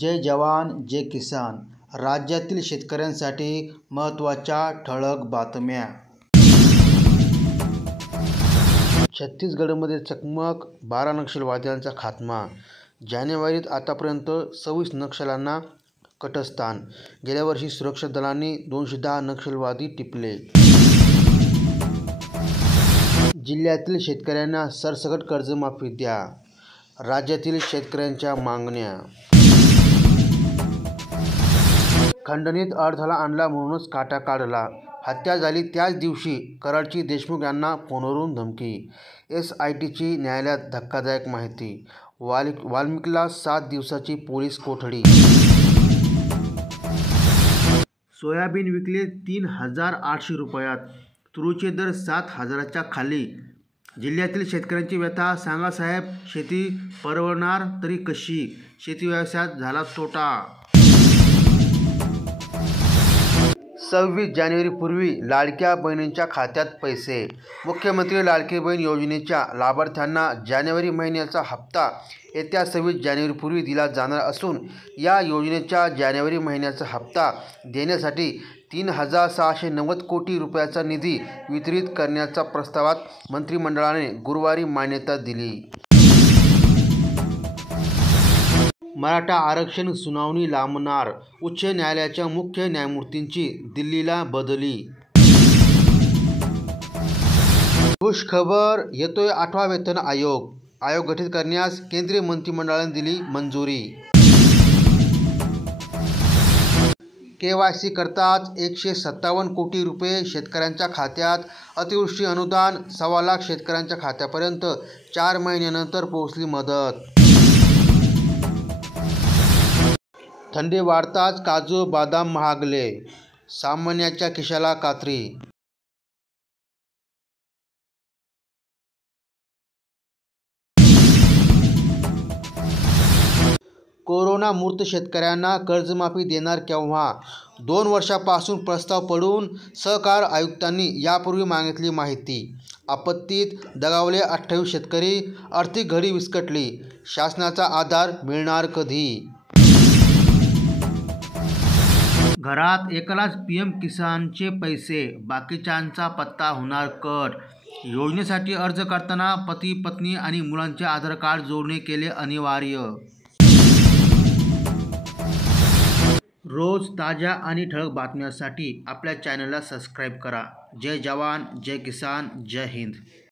जय जवान जय किसान. राज्यातील शेतकऱ्यांसाठी महत्त्वाच्या ठळक बातम्या. छत्तीसगडमध्ये चकमक, 12 नक्षलवाद्यांचा खात्मा. जानेवारीत आतापर्यंत 26 नक्षल्यांना कटस्थान. गेल्या वर्षी सुरक्षा दलांनी 210 नक्षलवादी टिपले. जिल्ह्यातील शेतकऱ्यांना सरसकट कर्जमाफी द्या. राज्यातील शेतकऱ्यांच्या मागण्या. खंडणीत अडथळा आणला म्हणूनच काटा काढला. हत्या झाली त्याच दिवशी कराडची. देशमुख यांना फोनवरून धमकी. SITची न्यायालयात धक्कादायक माहिती. वाल्मिकीला 7 दिवसाची पोलीस कोठडी. सोयाबीन विकले 3,800 रुपयात. तुरीचे दर 7,000च्या खाली. जिल्ह्यातील शेतकऱ्यांची व्यथा. सांगा साहेब, शेती परवडणार तरी कशी? शेती व्यवसायात झाला तोटा. 26 जानेवारीपूर्वी लाडक्या बहिणींच्या खात्यात पैसे. मुख्यमंत्री लाडकी बहीण योजनेच्या लाभार्थ्यांना जानेवारी महिन्याचा हप्ता येत्या 26 जानेवारीपूर्वी दिला जाणार असून या योजनेच्या जानेवारी महिन्याचा हप्ता देण्यासाठी 3,690 कोटी रुपयाचा निधी वितरित करण्याच्या प्रस्तावात मंत्रिमंडळाने गुरुवारी मान्यता दिली. मराठा आरक्षण सुनावणी लांबणार. उच्च न्यायालयाच्या मुख्य न्यायमूर्तींची दिल्लीला बदली. खुशखबर, येतोय 8वा वेतन आयोग. आयोग गठीत करण्यास केंद्रीय मंत्रिमंडळाने दिली मंजुरी. KYC करताच 157 कोटी रुपये शेतकऱ्यांच्या खात्यात. अतिवृष्टी अनुदान. 1.25 लाख शेतकऱ्यांच्या खात्यापर्यंत 4 महिन्यानंतर पोहोचली मदत. थंडी वाढताच काजू बदाम महागले. सामान्याच्या खिशाला कात्री. कोरोनामुक्त शेतकऱ्यांना कर्जमाफी देणार केव्हा? 2 वर्षांपासून प्रस्ताव पडून सहकार आयुक्तांनी यापूर्वी मागितली माहिती. आपत्तीत दगावले 28 शेतकरी. आर्थिक घडी विस्कटली. शासनाचा आधार मिळणार कधी? घरात एकालाच PM किसानचे पैसे. बाकीच्यांचा पत्ता होणार कट. योजनेसाठी अर्ज करताना पती पत्नी आणि मुलांचे आधार कार्ड जोडणे केले अनिवार्य. रोज ताज्या आणि ठळक बातम्यांसाठी आपल्या चॅनलला सबस्क्राईब करा. जय जवान जय किसान. जय हिंद.